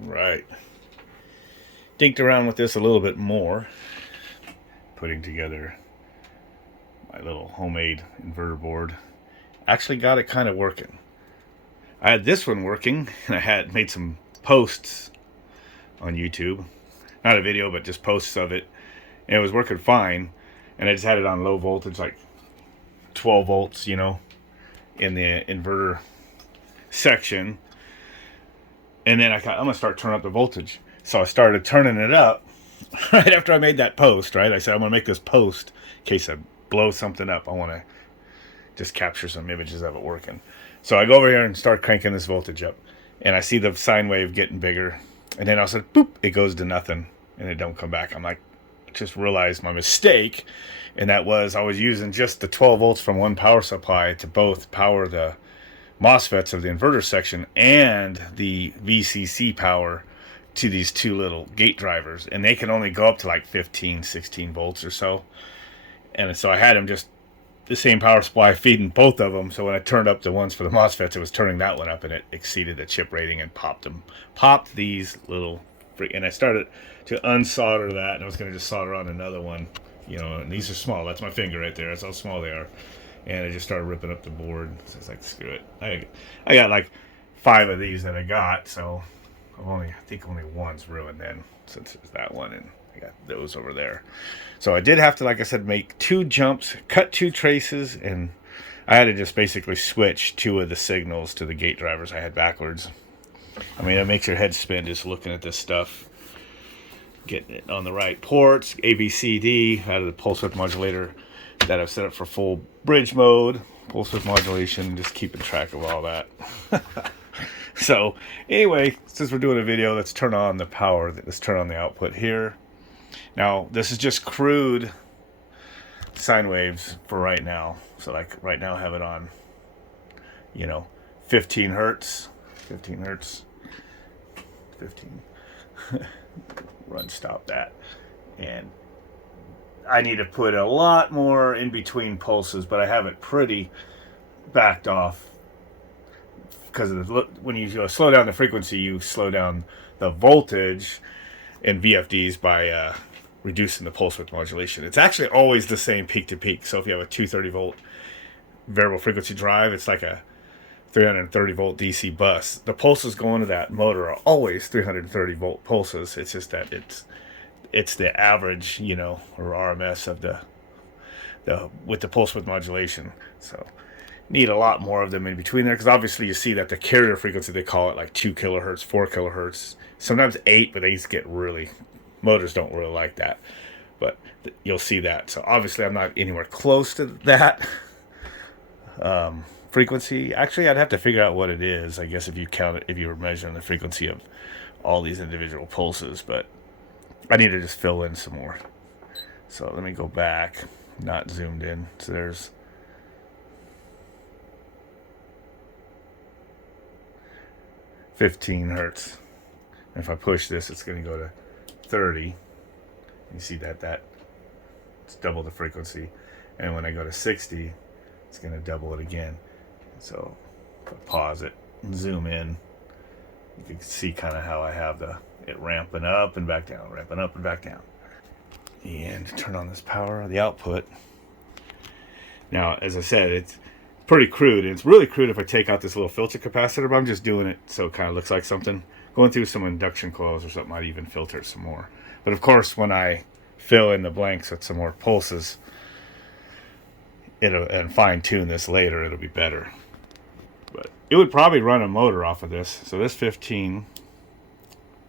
Right. Dinked around with this a little bit more, putting together my little homemade inverter board. Actually got it kind of working. I had this one working, and I had made some posts on YouTube. Not a video, but just posts of it. And it was working fine. And I just had it on low voltage, like 12 volts, in the inverter section. And then I thought, I'm going to start turning up the voltage. So I started turning it up right after I made that post, right? I said, I'm going to make this post in case I blow something up. I want to just capture some images of it working. So I go over here and start cranking this voltage up. And I see the sine wave getting bigger. And then all of a sudden, boop, it goes to nothing. And it don't come back. I'm like, just realized my mistake. And that was I was using just the 12 volts from one power supply to both power the MOSFETs of the inverter section and the VCC power to these two little gate drivers. And they can only go up to like 15, 16 volts or so. And so I had them just the same power supply feeding both of them. So when I turned up the ones for the MOSFETs, it was turning that one up, and it exceeded the chip rating and popped these little and I started to unsolder that, and I was going to just solder on another one, and these are small. That's my finger right there. That's how small they are. And I just started ripping up the board. So I was like, screw it. I got like 5 of these that I got, so I think only one's ruined then, since it's that one, and I got those over there. So I did have to, like I said, make 2 jumps, cut 2 traces, and I had to just basically switch 2 of the signals to the gate drivers I had backwards. I mean, it makes your head spin just looking at this stuff. Getting it on the right ports, A, B, C, D, out of the pulse width modulator that I've set up for full bridge mode, pulse width modulation, just keeping track of all that. So, anyway, since we're doing a video, let's turn on the power. Let's turn on the output here. Now, this is just crude sine waves for right now. So, like, right now I have it on, 15 hertz. 15 hertz. 15. Run stop that. And I need to put a lot more in between pulses, but I have it pretty backed off because when you slow down the frequency, you slow down the voltage in VFDs by reducing the pulse width modulation. It's actually always the same peak to peak. So if you have a 230 volt variable frequency drive, it's like a 330 volt DC bus. The pulses going to that motor are always 330 volt pulses. It's just that it's the average, or RMS of the with the pulse width modulation. So need a lot more of them in between there, because obviously you see that the carrier frequency, they call it like 2 kilohertz, 4 kilohertz, sometimes 8, but these get motors don't really like that. But you'll see that. So obviously I'm not anywhere close to that frequency. Actually, I'd have to figure out what it is, I guess, if you were measuring the frequency of all these individual pulses. But I need to just fill in some more. So let me go back, not zoomed in. So there's 15 hertz. And if I push this, it's going to go to 30. You see that it's double the frequency. And when I go to 60, it's going to double it again. So if I pause it and zoom in, you can see kind of how I have it ramping up and back down, ramping up and back down. And turn on this power, the output. Now, as I said, it's pretty crude. And it's really crude if I take out this little filter capacitor, but I'm just doing it so it kind of looks like something. Going through some induction coils or something might even filter some more. But of course, when I fill in the blanks with some more pulses, and fine tune this later, it'll be better. But it would probably run a motor off of this. So this 15,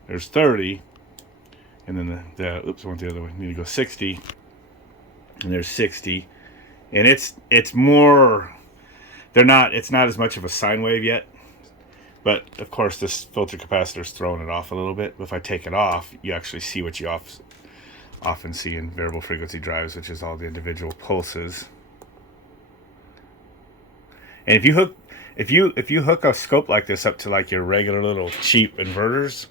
there's 30, and then I went the other way. I need to go 60, and there's 60, and it's more. It's not as much of a sine wave yet, but of course this filter capacitor is throwing it off a little bit. But if I take it off, you actually see what you often see in variable frequency drives, which is all the individual pulses. And if you hook a scope like this up to like your regular little cheap inverters,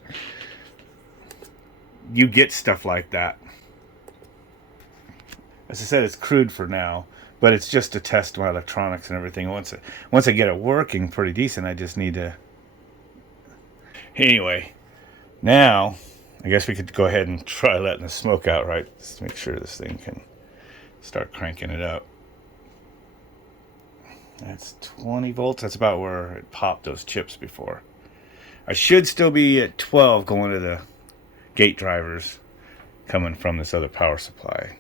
you get stuff like that. As I said, it's crude for now, but it's just to test my electronics and everything. Once I get it working pretty decent, I just need to. Anyway, Now, I guess we could go ahead and try letting the smoke out, right? Let's make sure this thing can start cranking it up. That's 20 volts. That's about where it popped those chips before. I should still be at 12 going to the gate drivers coming from this other power supply.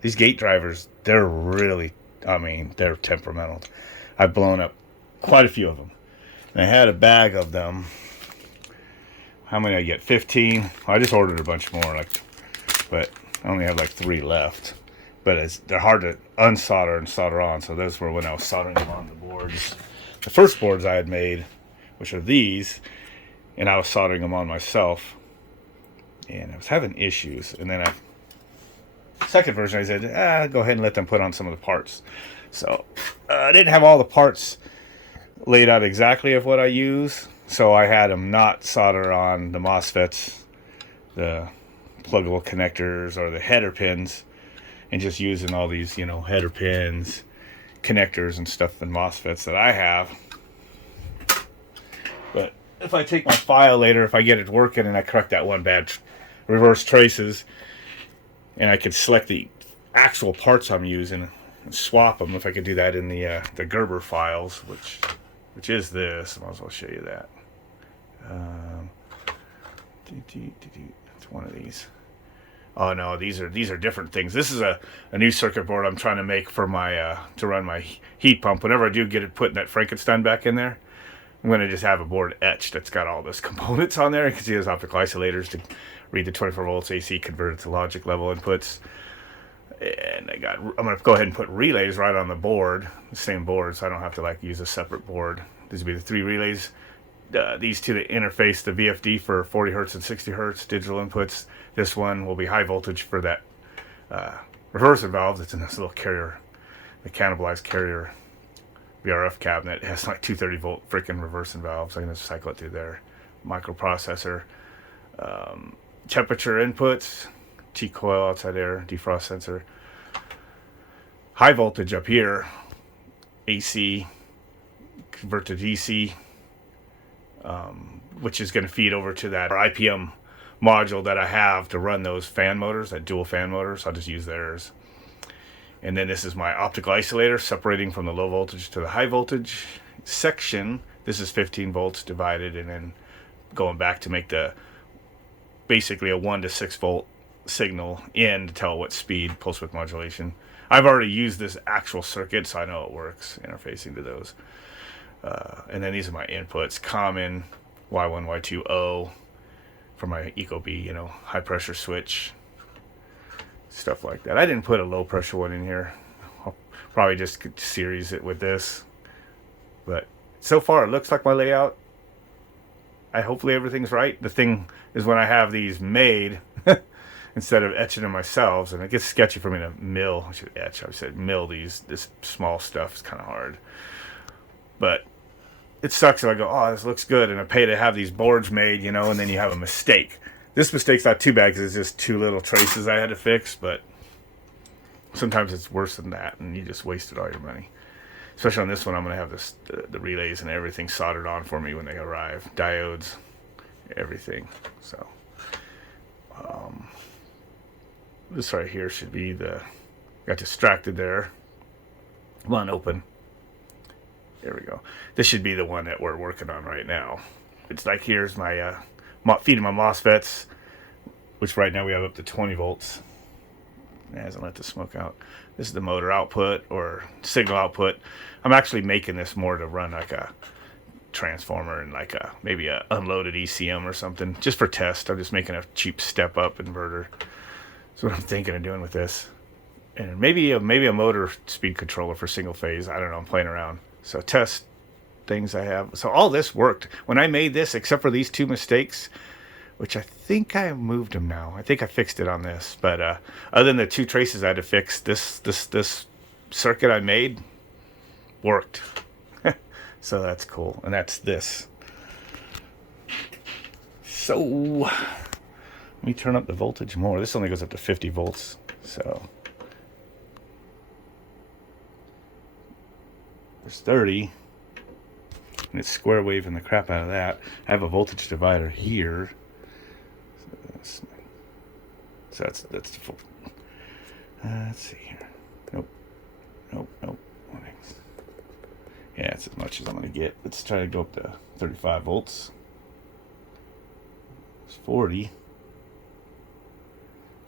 These gate drivers, they're really, I mean, they're temperamental. I've blown up quite a few of them. And I had a bag of them. How many I get? 15. I just ordered a bunch more, but I only have like 3 left. But they're hard to unsolder and solder on. So those were when I was soldering them on the boards. The first boards I had made, which are these, and I was soldering them on myself. And I was having issues. And then second version, I said, go ahead and let them put on some of the parts. So I didn't have all the parts laid out exactly of what I use. So I had them not solder on the MOSFETs, the pluggable connectors, or the header pins, and just using all these, header pins, connectors, and stuff and MOSFETs that I have. But if I take my file later, if I get it working and I correct that one bad reverse traces, and I could select the actual parts I'm using and swap them, if I could do that in the Gerber files, which is this. I might as well show you that. It's one of these. Oh no, these are different things. This is a new circuit board I'm trying to make for my to run my heat pump. Whenever I do get it putting that Frankenstein back in there, I'm going to just have a board etched that's got all those components on there. You can see those optical isolators to read the 24 volts AC converted to logic level inputs. And I'm going to go ahead and put relays right on the board, the same board, so I don't have to use a separate board. These will be the 3 relays. These two that interface the VFD for 40 hertz and 60 hertz digital inputs. This one will be high voltage for that reverser valve that's in this little carrier, the cannibalized carrier VRF cabinet. It has 230 volt freaking reversing valves. I'm going to cycle it through there. Microprocessor, temperature inputs, T-coil outside air, defrost sensor. High voltage up here, AC, convert to DC, which is going to feed over to that IPM module that I have to run those fan motors, that dual fan motors. I'll just use theirs. And then this is my optical isolator separating from the low voltage to the high voltage section. This is 15 volts divided and then going back to make basically a 1 to 6 volt signal in to tell what speed, pulse width modulation. I've already used this actual circuit, so I know it works interfacing to those. And then these are my inputs: common, Y1, Y2, O for my Ecobee, high pressure switch, stuff like that. I didn't put a low pressure one in here. I'll probably just series it with this. But so far it looks like my layout. Hopefully everything's right. The thing is, when I have these made, instead of etching them myself, and it gets sketchy for me to mill. I should etch. I said mill this small stuff. It's kind of hard. But it sucks if I go, oh, this looks good, and I pay to have these boards made, and then you have a mistake. This mistake's not too bad because it's just 2 little traces I had to fix, but sometimes it's worse than that, and you just wasted all your money. Especially on this one, I'm going to have the relays and everything soldered on for me when they arrive. Diodes, everything. So, this right here should be got distracted there. Come on, open. There we go. This should be the one that we're working on right now. It's here's my feeding my MOSFETs, which right now we have up to 20 volts. It hasn't let the smoke out. This is the motor output or signal output. I'm actually making this more to run like a transformer and maybe a unloaded ECM or something, just for test. I'm just making a cheap step up inverter. That's what I'm thinking of doing with this. And maybe a motor speed controller for single phase. I don't know. I'm playing around. So test things I have. So all this worked. When I made this, except for these 2 mistakes, which I think I moved them now. I think I fixed it on this. But other than the 2 traces I had to fix, this circuit I made worked. So that's cool. And that's this. So let me turn up the voltage more. This only goes up to 50 volts. So there's 30. And it's square waving the crap out of that. I have a voltage divider here. So that's the full. Let's see here. Nope. Yeah, it's as much as I'm going to get. Let's try to go up to 35 volts. It's 40.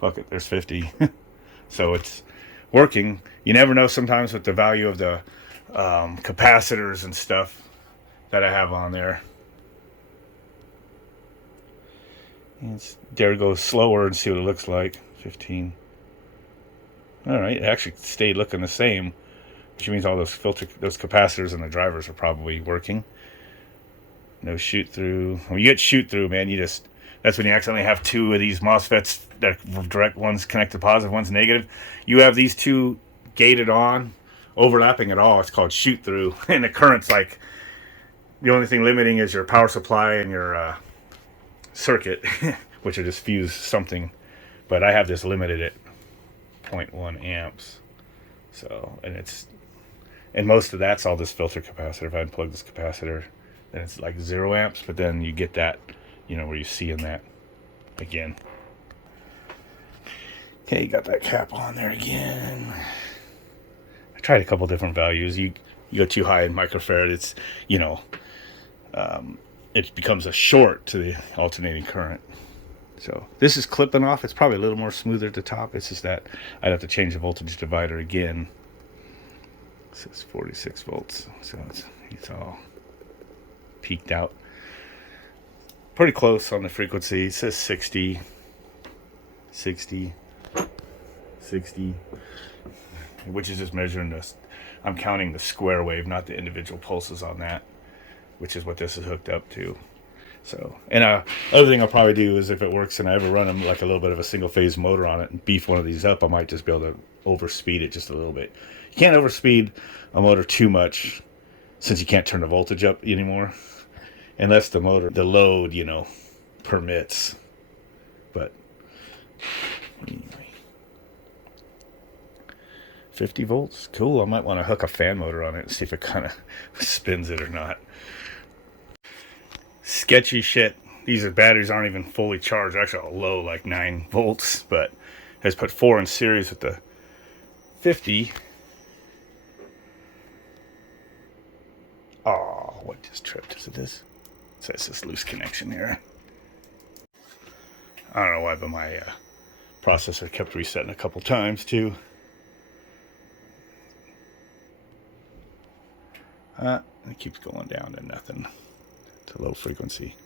Fuck it, there's 50. So it's working. You never know sometimes with the value of the capacitors and stuff that I have on there. And there it goes slower and see what it looks like. 15. Alright, it actually stayed looking the same, which means all those capacitors and the drivers are probably working. No shoot through. When you get shoot through, man, that's when you accidentally have two of these MOSFETs that are direct, one's connected positive, one's negative. You have these two gated on, overlapping at all. It's called shoot through. And the current's like, the only thing limiting is your power supply and your circuit, which will just fuse something. But I have this limited at 0.1 amps. So, and most of that's all this filter capacitor. If I unplug this capacitor, then it's like 0 amps, but then you get that, where you see in that again. Okay, got that cap on there again. I tried a couple different values. You go too high in microfarad, it's, it becomes a short to the alternating current. So this is clipping off. It's probably a little more smoother at the top. It's just that I'd have to change the voltage divider again. It says 46 volts, so it's all peaked out. Pretty close on the frequency. It says 60, which is just measuring this. I'm counting the square wave, not the individual pulses on that, which is what this is hooked up to. So, and other thing I'll probably do is if it works and I ever run them like a little bit of a single phase motor on it and beef one of these up, I might just be able to overspeed it just a little bit. You can't overspeed a motor too much since you can't turn the voltage up anymore, unless the load, permits. But anyway, 50 volts, cool. I might want to hook a fan motor on it and see if it kind of spins it or not. Sketchy shit. These batteries aren't even fully charged. Actually, low, like 9 volts, but has put 4 in series with the 50. Oh, what just tripped? Is it this? It says this loose connection here. I don't know why, but my processor kept resetting a couple times too. It keeps going down to nothing. To low frequency.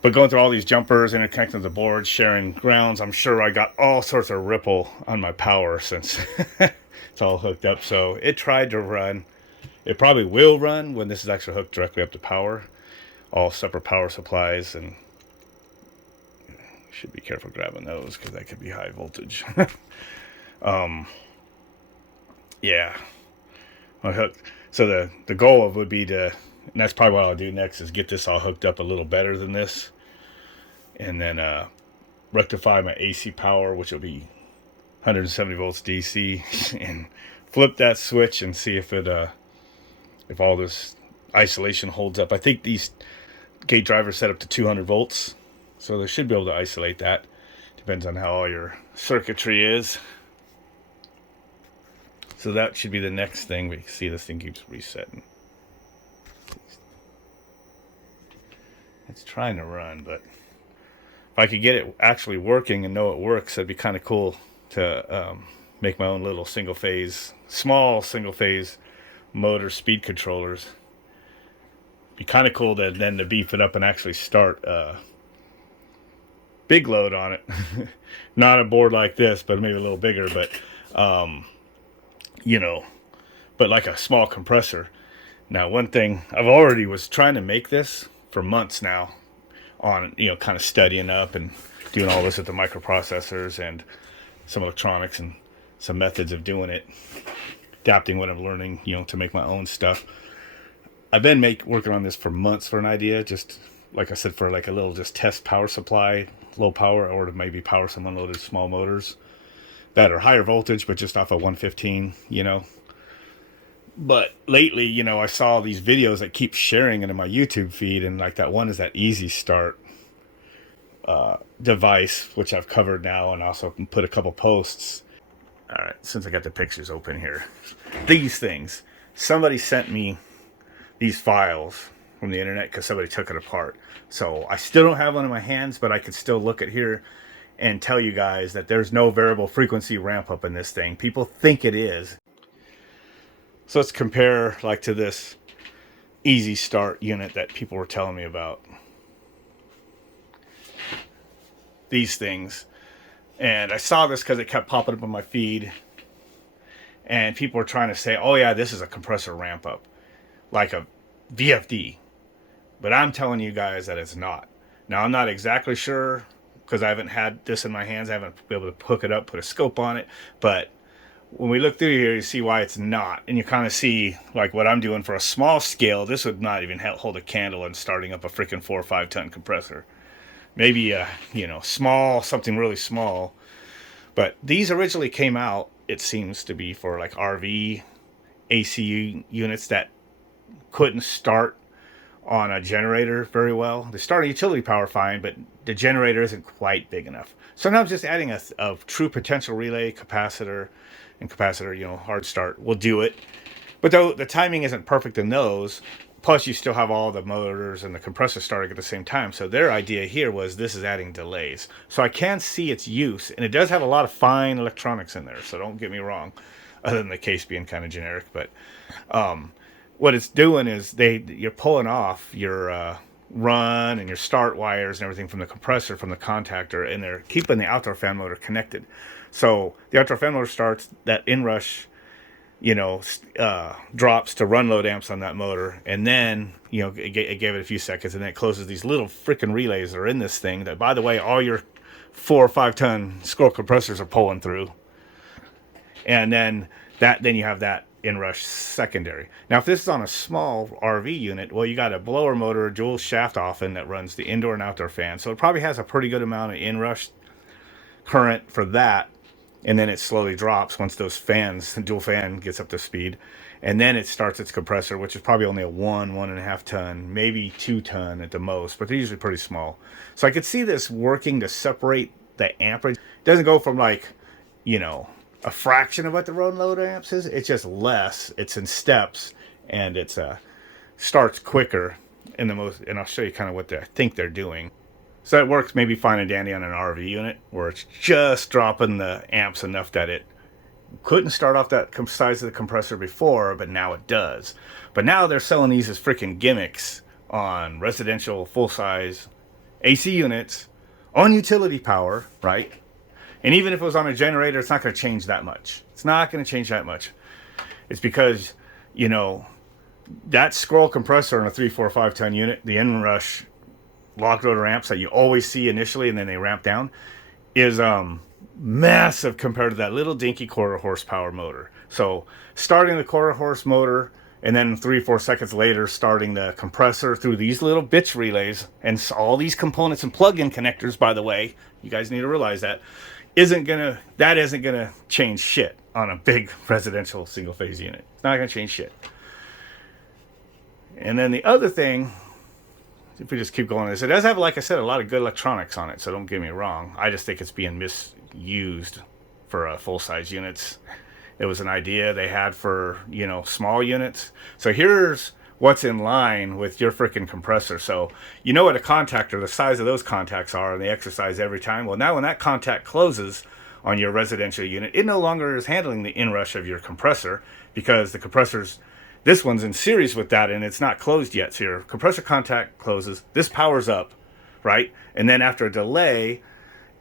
But going through all these jumpers, interconnecting the board, sharing grounds, I'm sure I got all sorts of ripple on my power since it's all hooked up. So it tried to run. It probably will run when this is actually hooked directly up to power. All separate power supplies, and you should be careful grabbing those because that could be high voltage. Yeah. I hooked. So the goal would be to, and that's probably what I'll do next, is get this all hooked up a little better than this. And then rectify my AC power, which will be 170 volts DC, and flip that switch and see if all this isolation holds up. I think these gate drivers set up to 200 volts, so they should be able to isolate that. Depends on how all your circuitry is. So that should be the next thing. We see this thing keeps resetting. It's trying to run, but if I could get it actually working and know it works, that'd be kind of cool to make my own little small single phase motor speed controllers. Be kind of cool then to beef it up and actually start big load on it. Not a board like this, but maybe a little bigger, but but like a small compressor. Now, one thing I've already was trying to make this for months now on, kind of studying up and doing all this with the microprocessors and some electronics and some methods of doing it, adapting what I'm learning, to make my own stuff. I've been working on this for months for an idea, just like I said, for like a little just test power supply, low power, or to maybe power some unloaded small motors that are higher voltage, but just off of 115, But lately, you know, I saw these videos that keep sharing into my YouTube feed, and like that one is that Easy Start device, which I've covered now, and also put a couple posts. All right, since I got the pictures open here, these things. Somebody sent me these files from the internet because somebody took it apart. So I still don't have one in my hands, but I could still look at here and tell you guys that there's no variable frequency ramp up in this thing. People think it is. So let's compare like to this Easy Start unit that people were telling me about. These things. And I saw this because it kept popping up on my feed. And people were trying to say, oh yeah, this is a compressor ramp up. Like a VFD. But I'm telling you guys that it's not. Now, I'm not exactly sure because I haven't had this in my hands. I haven't been able to hook it up, put a scope on it. But when we look through here, you see why it's not. And you kind of see like what I'm doing for a small scale. This would not even hold a candle in starting up a freaking 4 or 5 ton compressor. Maybe a, you know, small, something really small. But these originally came out, it seems to be for like RV AC units that couldn't start on a generator very well. They start a utility power fine, but the generator isn't quite big enough. Sometimes just adding a true potential relay capacitor, you know, hard start will do it. But though the timing isn't perfect in those, plus you still have all the motors and the compressor starting at the same time. So their idea here was this is adding delays. So I can see its use, and it does have a lot of fine electronics in there. So don't get me wrong, other than the case being kind of generic. But what it's doing is you're pulling off your run and your start wires and everything from the compressor, from the contactor, and they're keeping the outdoor fan motor connected. So the outdoor fan motor starts, that inrush, you know, drops to run load amps on that motor, and then, you know, it gave it a few seconds, and then it closes these little freaking relays that are in this thing that, by the way, all your 4 or 5 ton scroll compressors are pulling through. And then you have that inrush secondary. Now, if this is on a small RV unit, well, you got a blower motor, a dual shaft often that runs the indoor and outdoor fan. So it probably has a pretty good amount of inrush current for that. And then it slowly drops once those fans, the dual fan gets up to speed. And then it starts its compressor, which is probably only a 1.5 ton, maybe 2 ton at the most, but they're usually pretty small. So I could see this working to separate the amperage. It doesn't go from like, you know, a fraction of what the run load amps is. It's just less. It's in steps, and it's starts quicker in the most. And I'll show you kind of what I think they're doing. So it works maybe fine and dandy on an RV unit where it's just dropping the amps enough that it couldn't start off that size of the compressor before, but now it does. But now they're selling these as freaking gimmicks on residential full-size AC units on utility power, right? And even if it was on a generator, it's not going to change that much. It's not going to change that much. It's because, you know, that scroll compressor on a 3, 4, 5 ton unit, the inrush lock rotor amps that you always see initially and then they ramp down, is massive compared to that little dinky quarter horsepower motor. So starting the quarter horse motor and then 3 4 seconds later starting the compressor through these little bitch relays and all these components and plug-in connectors, by the way, you guys need to realize that isn't gonna change shit on a big residential single phase unit. It's not gonna change shit. And then the other thing, if we just keep going, is it does have, like I said, a lot of good electronics on it, so don't get me wrong. I just think it's being misused for full-size units. It was an idea they had for, you know, small units. So here's what's in line with your freaking compressor. So you know what a contactor, the size of those contacts are, and they exercise every time. Well, now when that contact closes on your residential unit, it no longer is handling the inrush of your compressor because the compressor's, this one's in series with that, and it's not closed yet. So your compressor contact closes, this powers up, right? And then after a delay,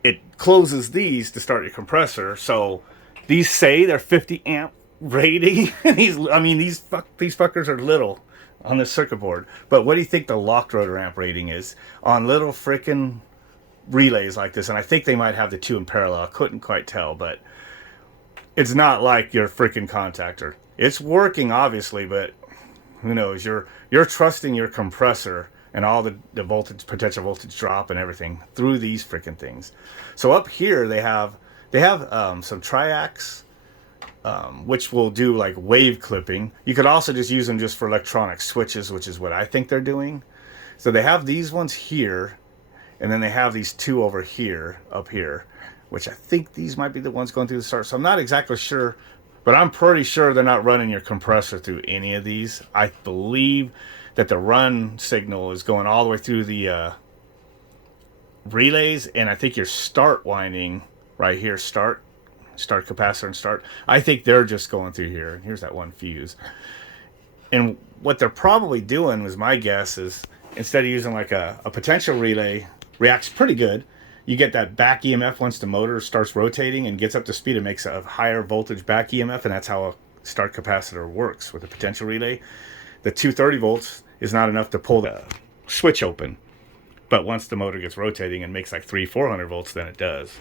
it closes these to start your compressor. So these say they're 50 amp rating. these fuckers are little on this circuit board. But what do you think the locked rotor amp rating is on little frickin' relays like this? And I think they might have the two in parallel. I couldn't quite tell, but it's not like your freaking contactor. It's working, obviously, but who knows? You're trusting your compressor and all the voltage, potential voltage drop and everything through these freaking things. So up here they have some triax which will do like wave clipping. You could also just use them just for electronic switches, which is what I think they're doing. So they have these ones here, and then they have these two over here, up here, which I think these might be the ones going through the start. So I'm not exactly sure, but I'm pretty sure they're not running your compressor through any of these. I believe that the run signal is going all the way through the relays, and I think your start winding right here, start capacitor and start, I think they're just going through here. And here's that one fuse. And what they're probably doing, was my guess, is instead of using like a potential relay, reacts pretty good. You get that back EMF once the motor starts rotating and gets up to speed. It makes a higher voltage back EMF, and that's how a start capacitor works with a potential relay. The 230 volts is not enough to pull the switch open, but once the motor gets rotating and makes like 400 volts, then it does.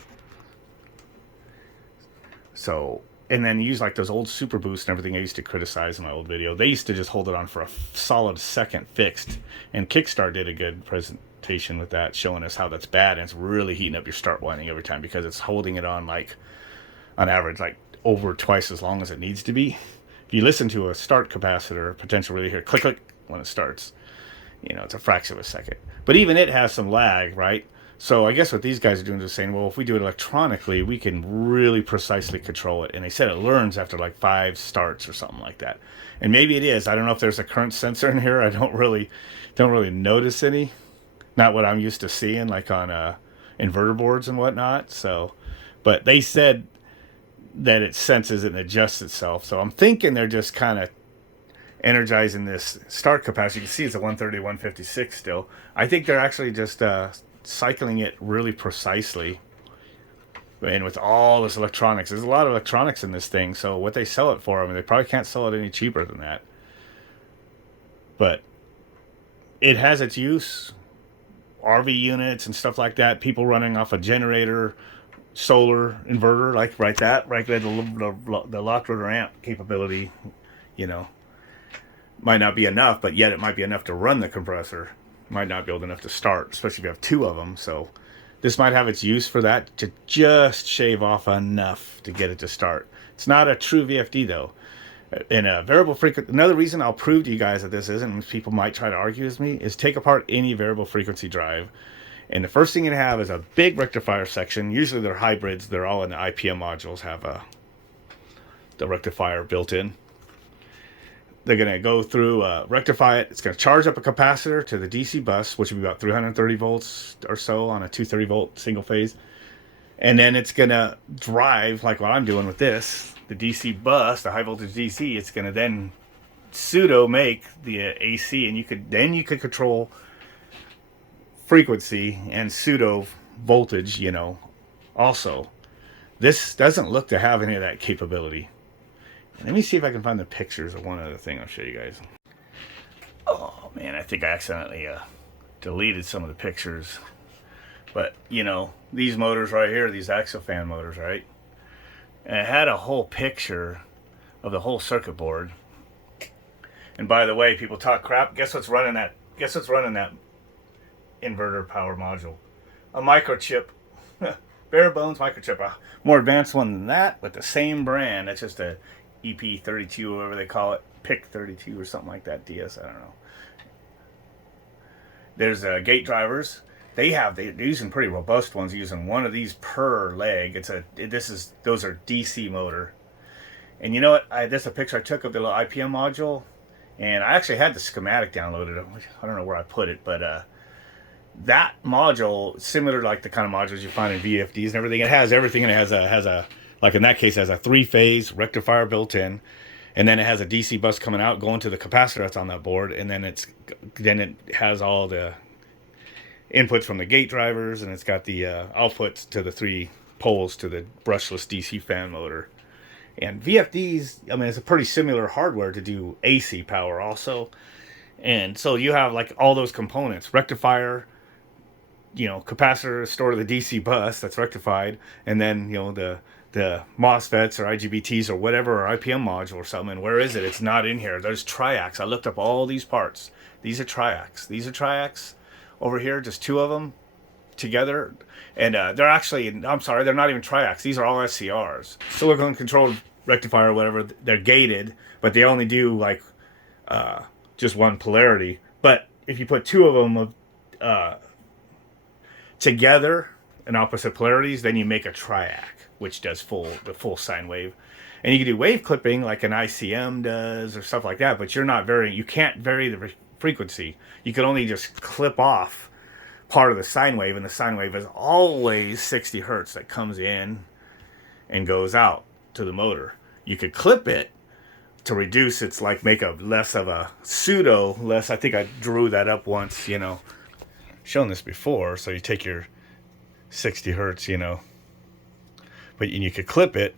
So, and then use like those old super boosts and everything I used to criticize in my old video. They used to just hold it on for a solid second fixed, and Kickstart did a good presentation with that, showing us how that's bad, and it's really heating up your start winding every time because it's holding it on like on average like over twice as long as it needs to be. If you listen to a start capacitor potential relay here, click click when it starts, you know, it's a fraction of a second, but even it has some lag, right? So I guess what these guys are doing is saying, well, if we do it electronically, we can really precisely control it. And they said it learns after like 5 starts or something like that. And maybe it is. I don't know if there's a current sensor in here. I don't really notice any. Not what I'm used to seeing, like on inverter boards and whatnot. So, but they said that it senses it and adjusts itself. So I'm thinking they're just kind of energizing this start capacity. You can see it's a 130, 156 still. I think they're actually just cycling it really precisely, and with all this electronics, there's a lot of electronics in this thing. So what they sell it for, I mean, they probably can't sell it any cheaper than that, but it has its use. RV units and stuff like that, people running off a generator, solar inverter, like right there, the locked rotor amp capability, you know, might not be enough, but yet it might be enough to run the compressor. Might not be able enough to start, especially if you have 2 of them. So this might have its use for that, to just shave off enough to get it to start. It's not a true VFD though. And a variable frequency, another reason I'll prove to you guys that this isn't, and people might try to argue with me, is take apart any variable frequency drive, and the first thing you have is a big rectifier section. Usually they're hybrids, they're all in the IPM modules, have the rectifier built in. They're going to go through, rectify it. It's going to charge up a capacitor to the DC bus, which will be about 330 volts or so on a 230 volt single phase. And then it's going to drive, like what I'm doing with this, the DC bus, the high voltage DC. It's going to then pseudo make the AC, and you could control frequency and pseudo voltage, you know, also. This doesn't look to have any of that capability. Let me see if I can find the pictures of one other thing I'll show you guys. Oh man, I think I accidentally deleted some of the pictures. But you know, these motors right here, these axial fan motors, right? And it had a whole picture of the whole circuit board. And by the way, people talk crap. Guess what's running that? Guess what's running that inverter power module? A microchip. Bare bones microchip. A more advanced one than that, but the same brand. That's just a EP32, whatever they call it, PIC 32 or something like that, DS, I don't know. There's gate drivers. They're using pretty robust ones, using one of these per leg. Those are DC motor. And you know what? This is a picture I took of the little IPM module, and I actually had the schematic downloaded. I don't know where I put it, but that module, similar to like the kind of modules you find in VFDs and everything, it has everything, and it has a like in that case, it has a 3-phase rectifier built in, and then it has a DC bus coming out, going to the capacitor that's on that board, and then it has all the inputs from the gate drivers, and it's got the outputs to the 3 poles to the brushless DC fan motor. And VFDs, I mean, it's a pretty similar hardware to do AC power also, and so you have like all those components: rectifier, you know, capacitor stored to the DC bus that's rectified, and then, you know, the MOSFETs or IGBTs or whatever, or IPM module or something. And where is it? It's not in here. There's triacs. I looked up all these parts. These are triacs. These are triacs over here, just 2 of them together. And they're actually, I'm sorry, they're not even triacs. These are all SCRs. Silicon controlled rectifier or whatever, they're gated, but they only do like just one polarity. But if you put two of them together in opposite polarities, then you make a triac, which does the full sine wave. And you can do wave clipping like an ICM does or stuff like that, but you can't vary the frequency. You can only just clip off part of the sine wave, and the sine wave is always 60 hertz that comes in and goes out to the motor. You could clip it to reduce its, like, make a less of a less. I think I drew that up once, shown this before. So you take your 60 hertz, but you could clip it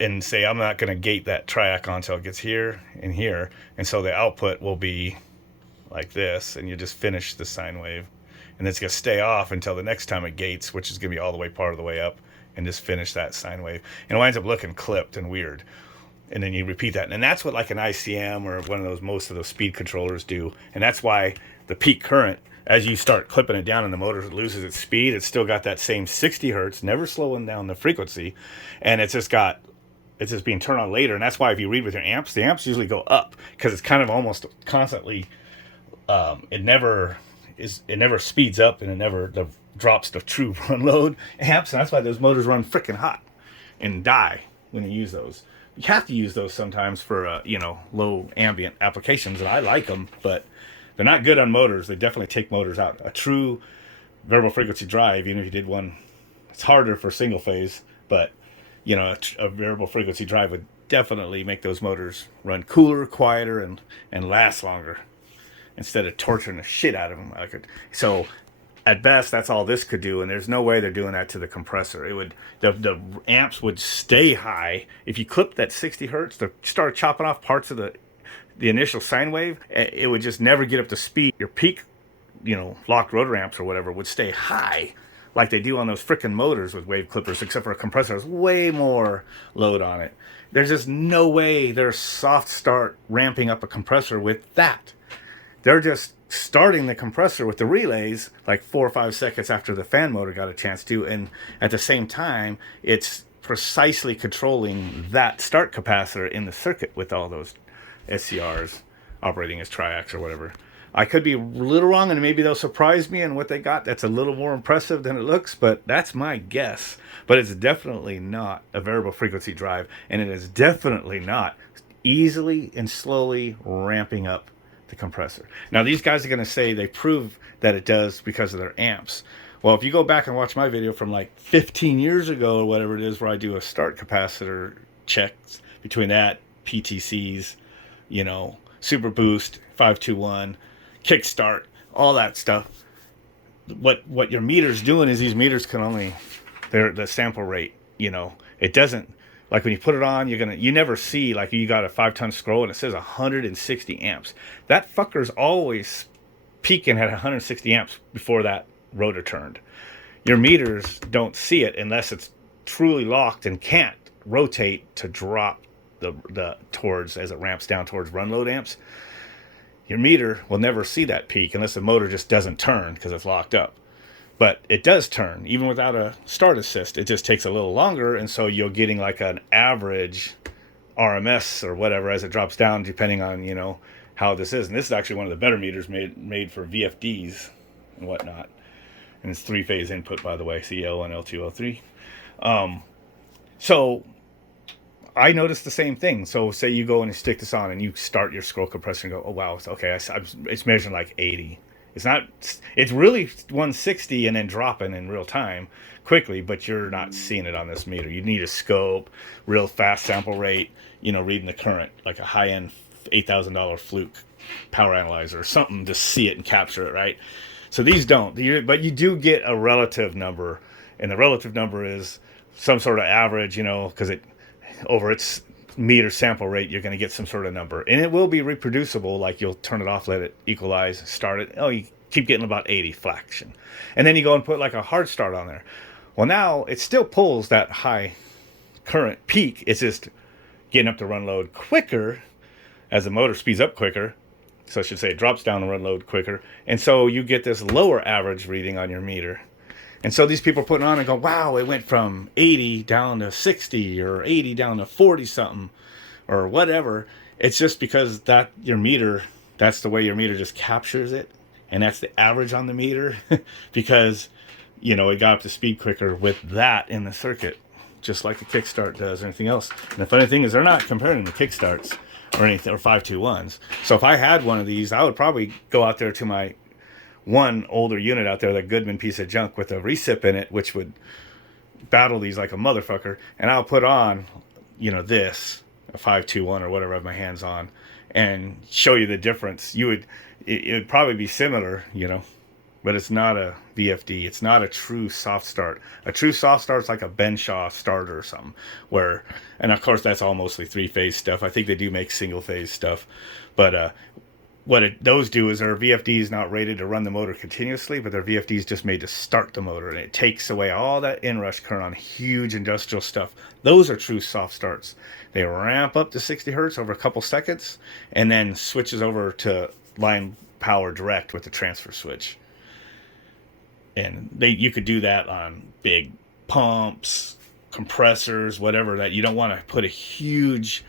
and say, I'm not going to gate that triac until it gets here and here. And so the output will be like this, and you just finish the sine wave. And it's going to stay off until the next time it gates, which is going to be all the way part of the way up, and just finish that sine wave. And it winds up looking clipped and weird. And then you repeat that. And that's what like an ICM or one of those, most of those speed controllers do. And that's why the peak current, as you start clipping it down and the motor loses its speed, it's still got that same 60 hertz, never slowing down the frequency. And it's just being turned on later. And that's why if you read with your amps, the amps usually go up, because it's kind of almost constantly, it never speeds up, and it never drops the true run load amps. And that's why those motors run freaking hot and die when you use those. You have to use those sometimes for, low ambient applications, and I like them, but they're not good on motors. They definitely take motors out. A true variable frequency drive, even if you did one, it's harder for single phase, but, a variable frequency drive would definitely make those motors run cooler, quieter, and last longer, instead of torturing the shit out of them. So at best, that's all this could do, and there's no way they're doing that to the compressor. The amps would stay high. If you clip that 60 hertz to start chopping off parts of the initial sine wave, it would just never get up to speed. Your peak, locked rotor amps or whatever would stay high, like they do on those frickin' motors with wave clippers, except for a compressor has way more load on it. There's just no way they're soft start ramping up a compressor with that. They're just starting the compressor with the relays like 4 or 5 seconds after the fan motor got a chance to, and at the same time it's precisely controlling that start capacitor in the circuit with all those SCRs operating as triacs or whatever. I could be a little wrong, and maybe they'll surprise me, and what they got that's a little more impressive than it looks, but that's my guess. But it's definitely not a variable frequency drive, and it is definitely not easily and slowly ramping up the compressor. Now, these guys are going to say they prove that it does because of their amps. Well, if you go back and watch my video from like 15 years ago or whatever it is, where I do a start capacitor checks between that, PTCs, Super Boost, 521, Kickstart, all that stuff. What your meter's doing is these meters can only, the sample rate, it doesn't, like when you put it on, you never see, like you got a 5-ton scroll and it says 160 amps. That fucker's always peaking at 160 amps before that rotor turned. Your meters don't see it unless it's truly locked and can't rotate to drop the towards, as it ramps down towards run load amps. Your meter will never see that peak unless the motor just doesn't turn because it's locked up. But it does turn, even without a start assist. It just takes a little longer, and so you're getting like an average RMS or whatever as it drops down, depending on, how this is. And this is actually one of the better meters made for VFDs and whatnot. And it's 3-phase input, by the way, L1, L2, L3. So I noticed the same thing. So say you go and you stick this on and you start your scroll compressor and go, oh, wow, it's okay. It's measuring like 80. It's really 160 and then dropping in real time quickly, but you're not seeing it on this meter. You need a scope, real fast sample rate, reading the current, like a high-end $8,000 Fluke power analyzer or something to see it and capture it, right? So these don't, but you do get a relative number, and the relative number is some sort of average, because over its meter sample rate, you're going to get some sort of number, and it will be reproducible. Like you'll turn it off, let it equalize, start it. Oh, you keep getting about 80 flaction, and then you go and put like a hard start on there. Well, now it still pulls that high current peak. It's just getting up to run load quicker as the motor speeds up quicker. So I should say it drops down the run load quicker, and so you get this lower average reading on your meter. And so these people are putting on and go, wow, it went from 80 down to 60 or 80 down to 40 something or whatever. It's just because that your meter, that's the way your meter just captures it. And that's the average on the meter because, you know, it got up to speed quicker with that in the circuit, just like a kickstart does or anything else. And the funny thing is they're not comparing the kickstarts or anything, or 521s. So if I had one of these, I would probably go out there to my one older unit out there, that Goodman piece of junk with a recip in it, which would battle these like a motherfucker, and I'll put on, you know, this, a 521 or whatever I have my hands on, and show you the difference. It would probably be similar, you know, but it's not a VFD. It's not a true soft start. A true soft start is like a Benshaw starter or something, where, and of course that's all mostly 3-phase stuff. I think they do make single phase stuff, but those do is their VFD is not rated to run the motor continuously, but their VFD is just made to start the motor, and it takes away all that inrush current on huge industrial stuff. Those are true soft starts. They ramp up to 60 hertz over a couple seconds, and then switches over to line power direct with the transfer switch. And you could do that on big pumps, compressors, whatever, that you don't want to put a huge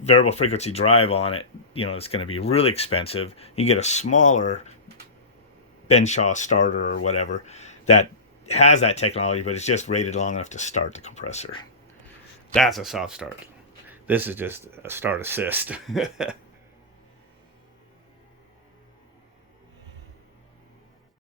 variable frequency drive on it. You know, it's going to be really expensive. You get a smaller Benshaw starter or whatever that has that technology, but it's just rated long enough to start the compressor. That's a soft start. This is just a start assist.